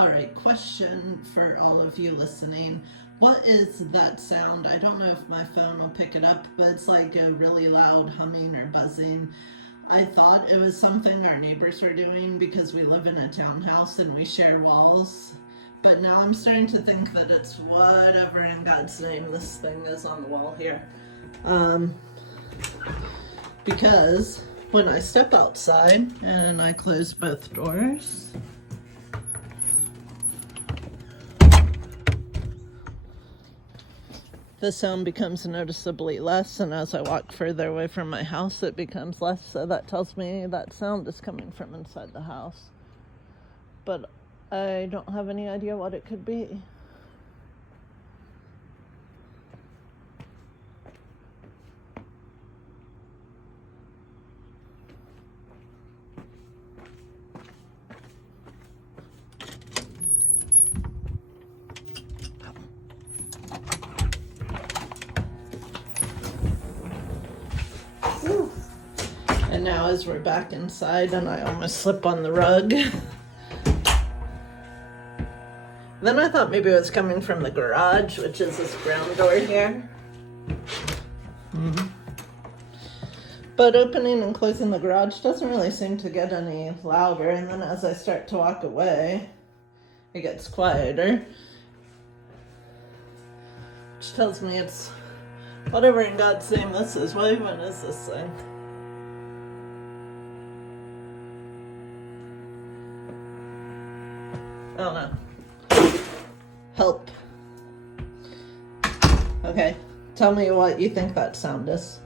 All right, question for all of you listening. What is that sound? I don't know if my phone will pick it up, but it's like a really loud humming or buzzing. I thought it was something our neighbors were doing because we live in a townhouse and we share walls. But now I'm starting to think that it's whatever in God's name this thing is on the wall here. Because when I step outside and I close both doors, the sound becomes noticeably less, and as I walk further away from my house, it becomes less, so that tells me that sound is coming from inside the house. But I don't have any idea what it could be. And now as we're back inside and I almost slip on the rug. Then I thought maybe it was coming from the garage, which is this ground door here. But opening and closing the garage doesn't really seem to get any louder, and then as I start to walk away, it gets quieter. Which tells me it's whatever in God's name this is. What even is this thing? I don't know. Help. Okay, tell me what you think that sound is.